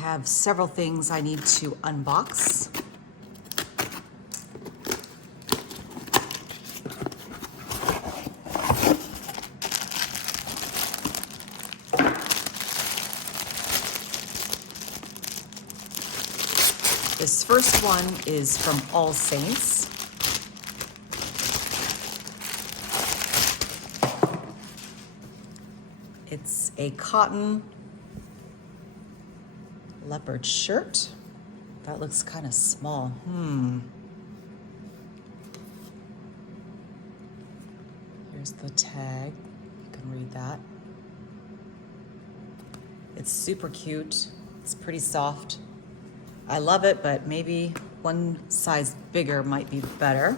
have several things I need to unbox. This first one is from All Saints. It's a cotton leopard shirt. That looks kind of small. Here's the tag. You can read that. It's super cute. It's pretty soft. I love it, but maybe one size bigger might be better.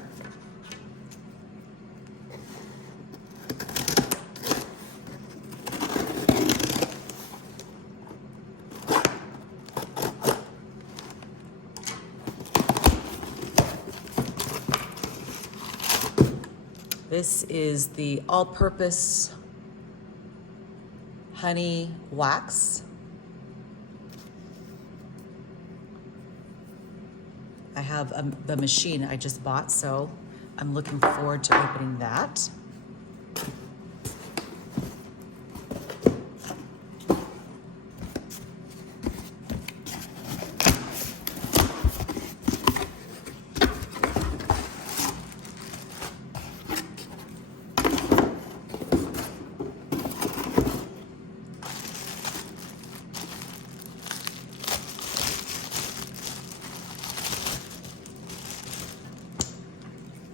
This is the all-purpose honey wax. I have the machine I just bought, so I'm looking forward to opening that.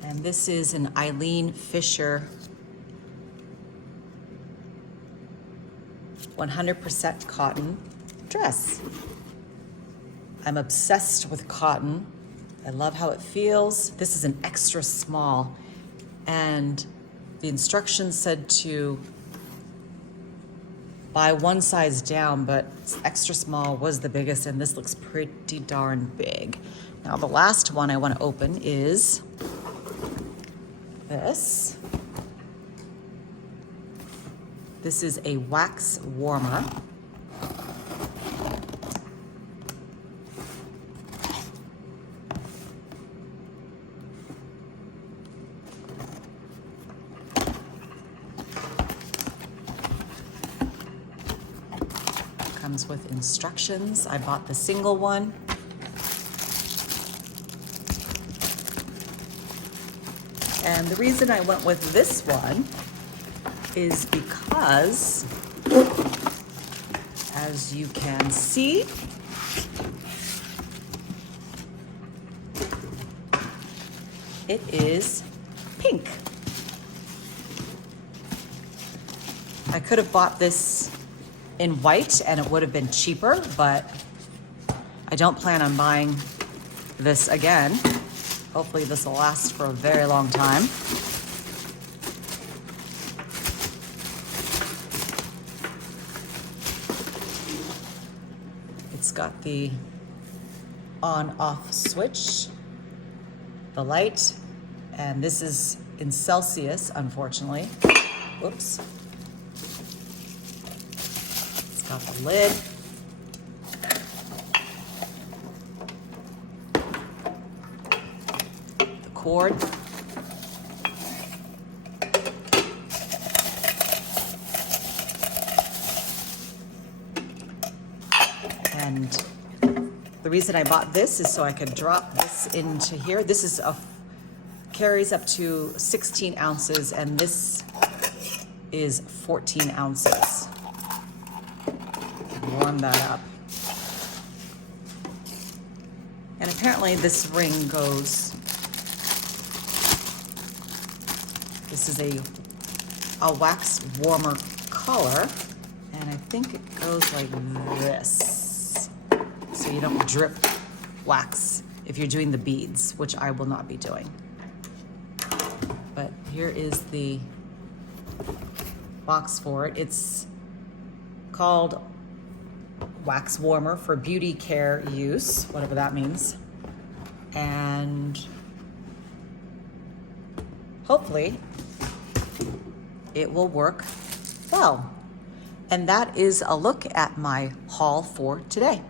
And this is an Eileen Fisher 100% cotton dress. I'm obsessed with cotton. I love how it feels. This is an extra small, and the instructions said to buy one size down, but extra small was the biggest, and this looks pretty darn big. Now the last one I want to open is this. This is a wax warmer. Comes with instructions. I bought the single one. And the reason I went with this one is because, as you can see, it is pink. I could have bought this in white and it would have been cheaper, but I don't plan on buying this again. Hopefully this will last for a very long time. It's got the on-off switch, the light, and this is in Celsius, unfortunately. Whoops. It's got the lid. Cord. And the reason I bought this is so I could drop this into here. This is carries up to 16 ounces, and this is 14 ounces. Warm that up. And apparently this ring goes. This is a wax warmer collar, and I think it goes like this, so you don't drip wax if you're doing the beads, which I will not be doing. But here is the box for it. It's called wax warmer for beauty care use, whatever that means. And hopefully it will work well. And that is a look at my haul for today.